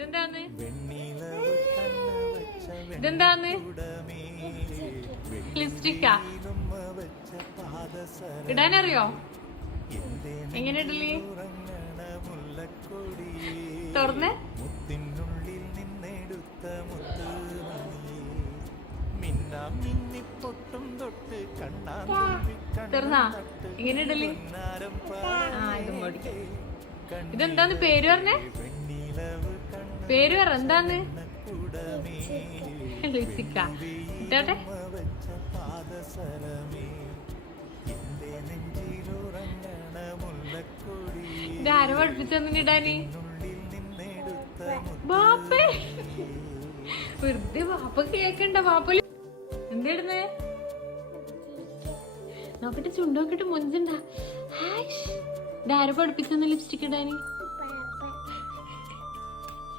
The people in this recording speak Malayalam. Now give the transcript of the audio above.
ഇതെന്താന്ന് ഇതെന്താന്ന് ലിപ്സ്റ്റിക്കാ ഇടാനറിയോ? എങ്ങനെ ഇടല്? തുറന്ന് തുറന്നാ എങ്ങനെ ഇടല്? ഇതും പൊടി. ഇതെന്താന്ന് പേര് പറഞ്ഞേ? പേര് പറ എന്താന്ന്? ലിപ്സ്റ്റിക്കാ ഇട്ടോട്ടെ. ഇതാര പഠിപ്പിച്ചെന്നിടാന്? ബാപ്പേ വെറുതെ വാപ്പ കേക്കണ്ട. വാപ്പല് എന്തായിടുന്നേ? നോക്കട്ടെ ചുണ്ടോക്കിട്ട് മൊഞ്ചണ്ടാ. ഇതാര പഠിപ്പിച്ചെന്ന് ലിപ്സ്റ്റിക് ഇടാന്?